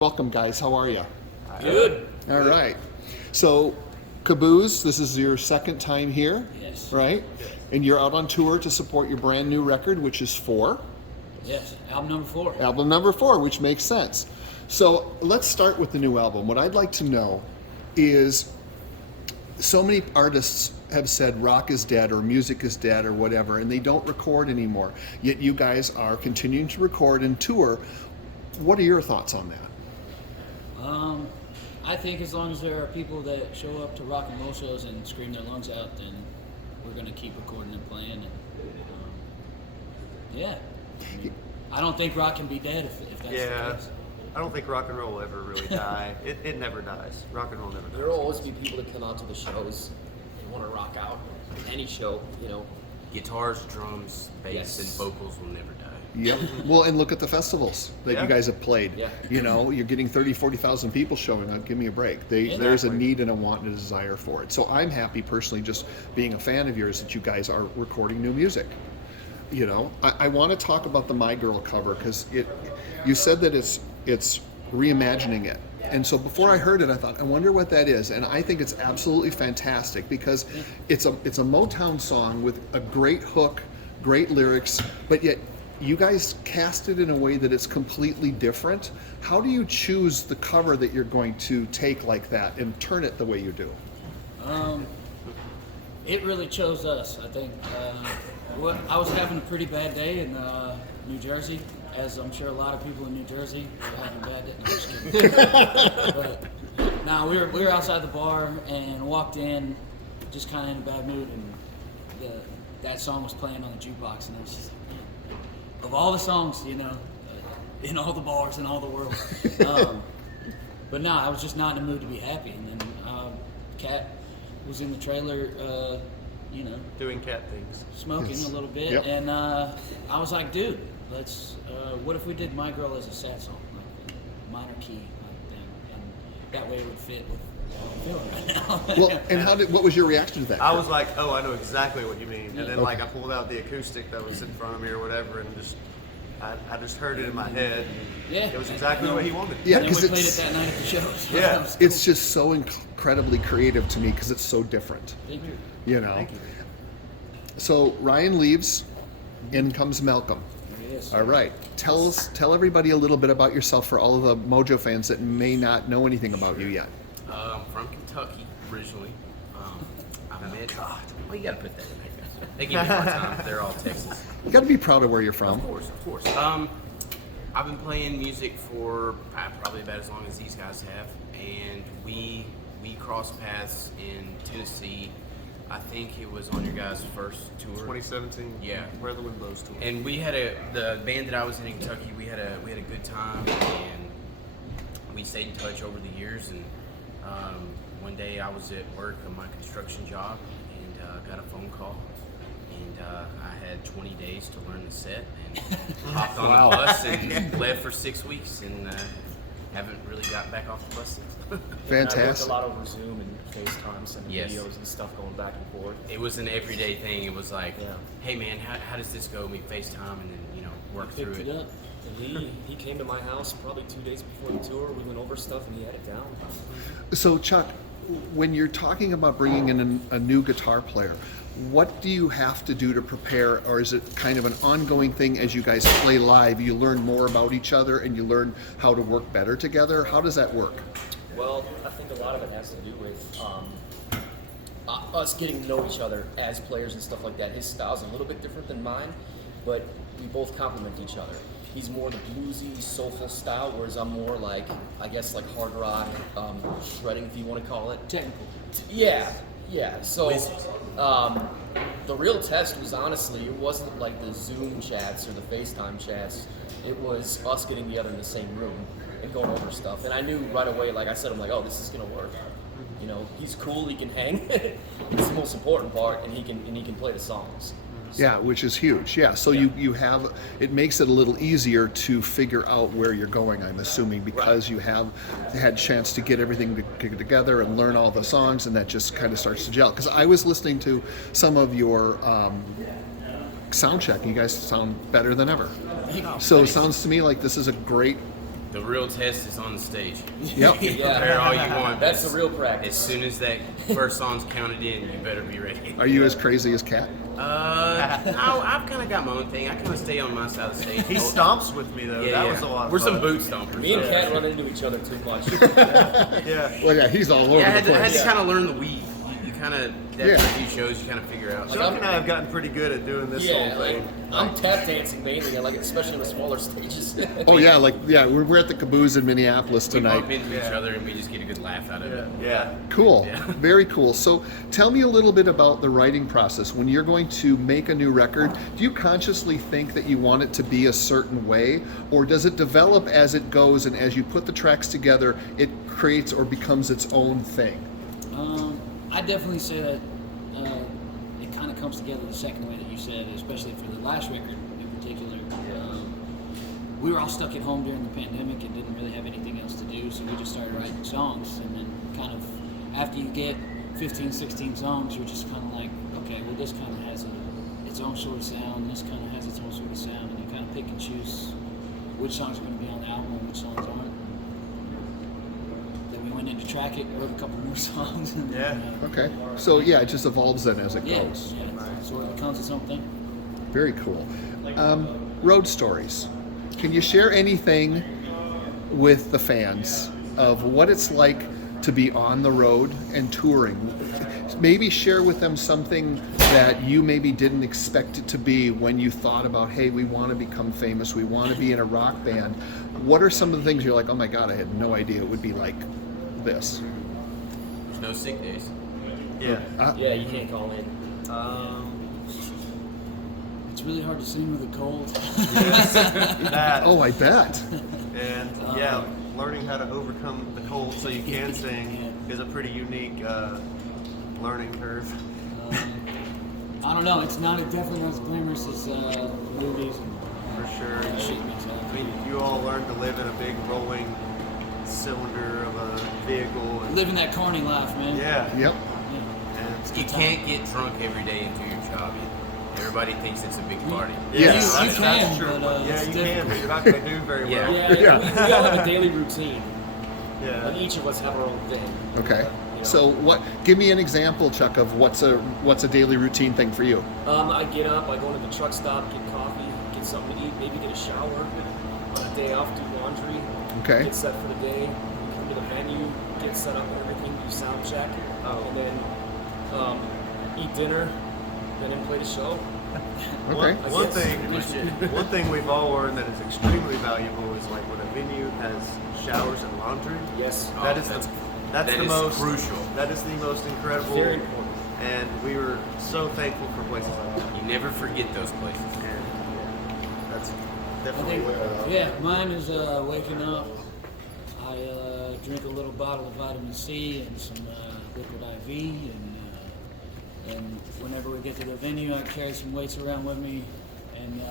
Welcome, guys. How are you? Good. All right. So, Cabooze, this is your second time here, Yes. right? And you're out on tour to support your brand new record, which is 4. Yes. Album number 4. Album number 4, which makes sense. So, let's start with the new album. What I'd like to know is, so many artists have said rock is dead or music is dead or whatever, and they don't record anymore. Yet you guys are continuing to record and tour. What are your thoughts on that? I think as long as there are people that show up to rock and roll shows and scream their lungs out, then we're going to keep recording and playing. And, yeah. I don't think rock can be dead if that's the case. I don't think rock and roll will ever really die. It never dies. Rock and roll never dies. There will always be people that come out to the shows and want to rock out. Any show, you know. Guitars, drums, bass, Yes. and vocals will never die. Yep. Well, and look at the festivals that you guys have played. Yeah. You know, you're getting 30, 40,000 people showing up. Give me a break. There's a need and a want and a desire for it. So I'm happy personally, just being a fan of yours, that you guys are recording new music. You know, I want to talk about the My Girl cover because you said that it's reimagining it. And so before I heard it, I thought, I wonder what that is. And I think it's absolutely fantastic because it's a Motown song with a great hook, great lyrics, but yet you guys cast it in a way that it's completely different. How do you choose the cover that you're going to take like that and turn it the way you do? It really chose us, I think. I was having a pretty bad day in New Jersey, as I'm sure a lot of people in New Jersey are having a bad day. No, I'm just kidding. But no, we were outside the bar and walked in, just kind of in a bad mood, and that song was playing on the jukebox, and it was just, of all the songs, you know, in all the bars in all the world. But no, I was just not in the mood to be happy. And then Kat was in the trailer, you know, Doing cat things. smoking Yes. a little bit. Yep. And I was like, dude, what if we did My Girl as a sad song, like a minor key, and that way it would fit with how I'm feeling right now. Well, and what was your reaction to that? I was like, oh, I know exactly what you mean. And then Okay. like I pulled out the acoustic that was in front of me or whatever, and I just heard it in my head. And Yeah. it was exactly what he wanted. Yeah, And then we 'cause played it it's- that night at the show. So Yeah. that was cool. It's just so incredibly creative to me because it's so different. Thank you. You know. So Ryan leaves, in comes Malcolm. Yes. All right. Tell everybody a little bit about yourself for all of the Mojo fans that may not know anything about you yet. I'm from Kentucky originally. I met. Well, you gotta put that in there. They give me a hard time. They're all Texas. You got to be proud of where you're from. Of course. I've been playing music for probably about as long as these guys have, and we crossed paths in Tennessee. I think it was on your guys' first tour. 2017. Yeah. Where the Wind Blows tour. And we had the band that I was in Kentucky. We had a good time, and we stayed in touch over the years. And one day I was at work on my construction job, and got a phone call, and I had 20 days to learn the set, and hopped on the bus and left for 6 weeks, and haven't really gotten back off the bus since. I worked a Fantastic. lot over Zoom and FaceTime, sending Yes. videos and stuff going back and forth. It was an everyday thing. It was like, Yeah. hey man, how does this go? We FaceTime and then work through Picked it. it up. And he came to my house probably 2 days before the tour. We went over stuff and he had it down. So Chuck, when you're talking about bringing in a new guitar player, what do you have to do to prepare, or is it kind of an ongoing thing as you guys play live? You learn more about each other and you learn how to work better together? How does that work? Well, I think a lot of it has to do with us getting to know each other as players and stuff like that. His style's a little bit different than mine, but we both complement each other. He's more the bluesy, soulful style, whereas I'm more like, I guess, like hard rock, shredding, if you want to call it. Technical. Yeah. So, the real test was honestly, it wasn't like the Zoom chats or the FaceTime chats. It was us getting together in the same room and going over stuff. And I knew right away, like I said, I'm like, oh, this is gonna work. You know, he's cool, he can hang. It's the most important part, and he can play the songs. Yeah, which is huge. Yeah, so you have, it makes it a little easier to figure out where you're going, I'm assuming, because you have had chance to get everything together and learn all the songs, and that just kind of starts to gel. Because I was listening to some of your sound check, and you guys sound better than ever. So it sounds to me like this is a great The real test is on the stage. Yep. You can prepare all you want. That's but the real practice. As soon as that first song's counted in, you better be ready. Are you as crazy as Cat? No, I've kind of got my own thing. I kind of stay on my side of the stage. He stomps with me though. Yeah, That yeah. was a lot of We're fun. some boot stompers. Me and so- Kat run into each other too much. Yeah. Well, yeah, he's all over Yeah, I the had place. to kind of learn the weave. You kind of, after Yeah. a few shows, you kind of figure out. Chuck and I have gotten pretty good at doing this Yeah, whole like thing. I'm tap dancing mainly. I like it, especially on the smaller stages. Oh yeah, we're at the Cabooze in Minneapolis We tonight. bump into each Yeah. other and we just get a good laugh out of it. Yeah. Cool, Yeah. very cool. So tell me a little bit about the writing process. When you're going to make a new record, do you consciously think that you want it to be a certain way, or does it develop as it goes, and as you put the tracks together, it creates or becomes its own thing? I definitely say that it kind of comes together the second way that you said, especially for the last record in particular. We were all stuck at home during the pandemic and didn't really have anything else to do, so we just started writing songs. And then kind of after you get 15, 16 songs, you're just kind of like, okay, well this kind of has its own sort of sound, this kind of has its own sort of sound, and you kind of pick and choose which songs are going to be on the album and which songs aren't. Then we went in to track it, wrote a couple more songs. And Yeah. Okay, so yeah, it just evolves then as it yeah, goes. yeah, sort of becomes its own thing. Very cool. Road stories. Can you share anything with the fans of what it's like to be on the road and touring? Maybe share with them something that you maybe didn't expect it to be when you thought about, hey, we want to become famous, we want to be in a rock band. What are some of the things you're like, oh my God, I had no idea it would be like this? There's no sick days. Yeah. Yeah, you can't call in. It's really hard to sing with a cold. That. Oh, I bet. And yeah, learning how to overcome the cold so you can sing is a pretty unique learning curve. I don't know. It's not definitely not as glamorous as movies For sure. and shit makes it. I mean, you all learn to live in a big rolling cylinder of a vehicle. And, Living that carny life, man. yeah. Yep. Yeah. And You can't get drunk every day and do your job. Everybody thinks it's a big party. Yes. You that's can, true. but, Yeah, it's you can, difficult. but you're not going to do very Yeah. well. Yeah, we all have a daily routine, Yeah. and each of us have our own thing. Okay. So what? Give me an example, Chuck, of what's a daily routine thing for you. I get up, I go to the truck stop, get coffee, get something to eat, maybe get a shower. On a day off, do laundry. Okay. Get set for the day. Come to the venue, get set up and everything, do sound check, and then eat dinner, then play the show. Okay. One thing we've all learned that is extremely valuable is like when a venue has showers and laundry. Yes. That Oh, is that's the is most crucial. That is the most incredible. Very important. And we were so thankful for places like that. You never forget those places. And that's I definitely think, yeah, mine is waking up. I drink a little bottle of vitamin C and some liquid IV, and whenever we get to the venue, I carry some weights around with me, and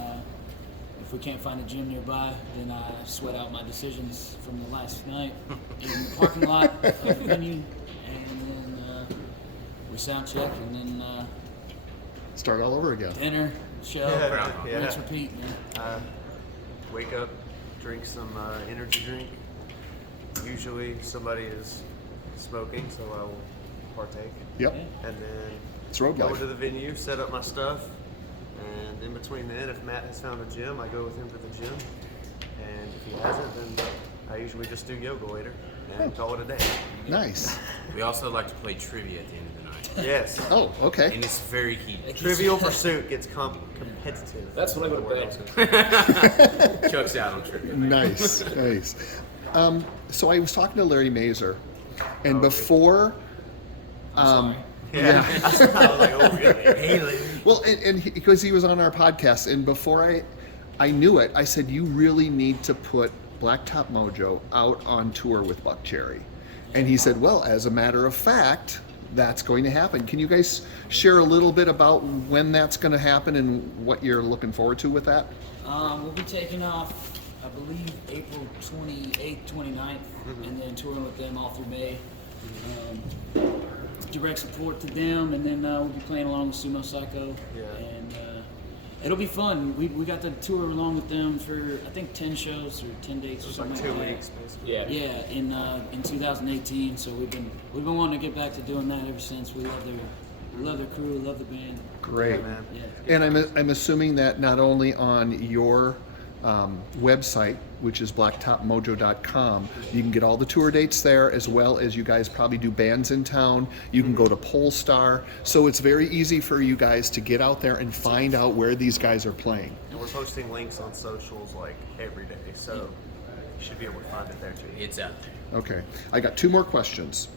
if we can't find a gym nearby, then I sweat out my decisions from the last night in the parking lot of the venue, and then we sound check, and then Start all over again. dinner, show, Yeah. rinse, repeat, man. wake up, drink some energy drink. Usually somebody is smoking, so I will partake. Yep. And then It's road go life. to the venue, set up my stuff, and in between then, if Matt has found a gym, I go with him to the gym. And if he hasn't, then I usually just do yoga later and call it a day. Nice. We also like to play trivia at the end of the night. Yes. Oh, okay. And it's very heated. Trivial Pursuit gets competitive. That's when I go to bed. Chuck's out on trivia. Nice, nice. So I was talking to Larry Mazer, and before, Yeah. I was like, oh, really? Hey, Larry. well, and because he was on our podcast, and before I knew it, I said, you really need to put Blacktop Mojo out on tour with Buck Cherry. And he said, well, as a matter of fact, that's going to happen. Can you guys share a little bit about when that's going to happen and what you're looking forward to with that? We'll be taking off, I believe, April 28th, 29th, and then touring with them all through May. Direct support to them, and then we'll be playing along with Sumo Psycho. Yeah. And It'll be fun. We got to tour along with them for I think 10 shows or 10 dates or It's something like 2 like weeks, basically. Yeah. that. Yeah, in 2018. So we've been wanting to get back to doing that ever since. We love their crew, love the band. Great. Yeah, man. Yeah. And I'm assuming that not only on your website, which is blacktopmojo.com, you can get all the tour dates there, as well as you guys probably do bands in town. You can go to Polestar, so it's very easy for you guys to get out there and find out where these guys are playing. And we're posting links on socials like every day, so you should be able to find it there too. It's out there. Okay, I got 2 more questions.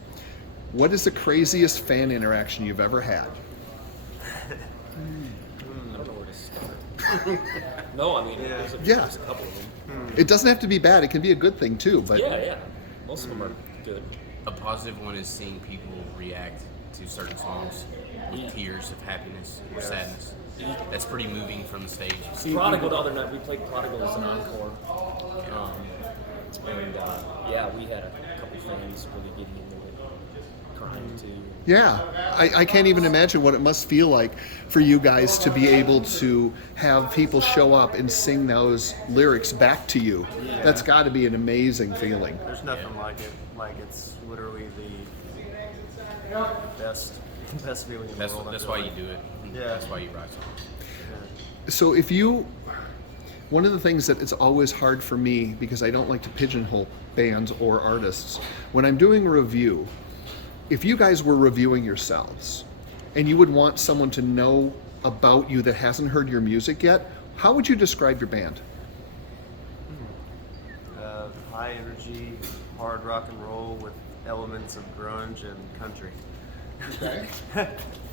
What is the craziest fan interaction you've ever had? I don't know where to start. No, I mean, there's Yeah. a couple of them. It doesn't have to be bad. It can be a good thing too. But Yeah. Most of them are good. A positive one is seeing people react to certain songs with Yeah. tears of happiness or sadness. That's pretty moving from the stage. Prodigal the other night, we played Prodigal as an encore. We had a couple fans really getting into it, crying too. yeah, I can't even imagine what it must feel like for you guys to be able to have people show up and sing those lyrics back to you. That's got to be an amazing feeling. There's nothing like it. Like it's literally the best feeling in the world. I That's feel why like. you do it. Yeah. That's why you write songs. So one of the things that is always hard for me, because I don't like to pigeonhole bands or artists, when I'm doing a review, if you guys were reviewing yourselves and you would want someone to know about you that hasn't heard your music yet, how would you describe your band? High energy, hard rock and roll with elements of grunge and country. Okay.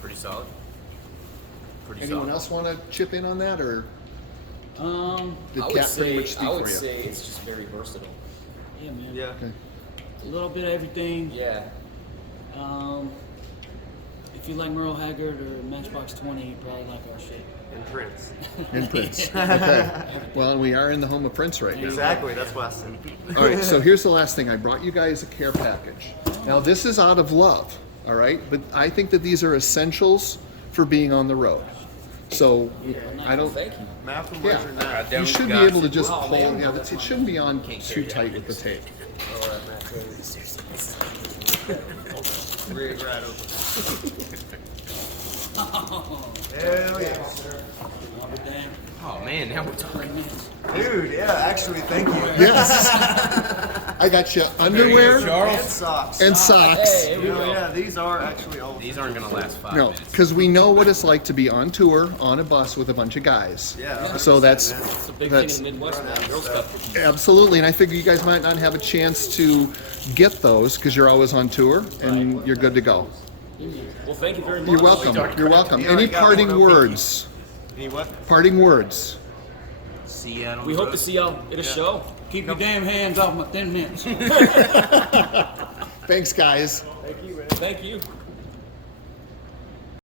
Pretty solid. Pretty Anyone solid. else want to chip in on that, or did I would Kat pretty say much speak for you? say it's just very versatile. Yeah, man. Yeah. Okay. A little bit of everything. Yeah. If you like Merle Haggard or Matchbox 20, you probably like our shit. And Prince. And Prince. Okay. Well, and we are in the home of Prince right now. Exactly, that's what I said. All right, so here's the last thing. I brought you guys a care package. Now, this is out of love, all right? But I think that these are essentials for being on the road. So I don't. Thank you. Malcolm, Yeah. where's your knife? You should be able to just Oh, pull. man. Yeah, it shouldn't be on too tight with the tape. All right, Matt. Rig right open. Hell yeah. Damn. Oh man, now we're talking. Dude, yeah, actually, thank you. Yes. I got you underwear And socks. and socks. Hey, here we You know, go. yeah, these are actually old. These aren't gonna last 5 No, minutes. because we know what it's like to be on tour on a bus with a bunch of guys. Yeah. So that's It's a big that's thing in the Midwest now. Girl Scout. absolutely, and I figure you guys might not have a chance to get those because you're always on tour and you're good to go. Well, thank you very much. You're welcome. You're welcome. You Any already got parting one over. words? Any what? Parting words. See ya on We the hope road. to see y'all at a show. Keep your damn hands off my thin mints. Thanks, guys. Thank you.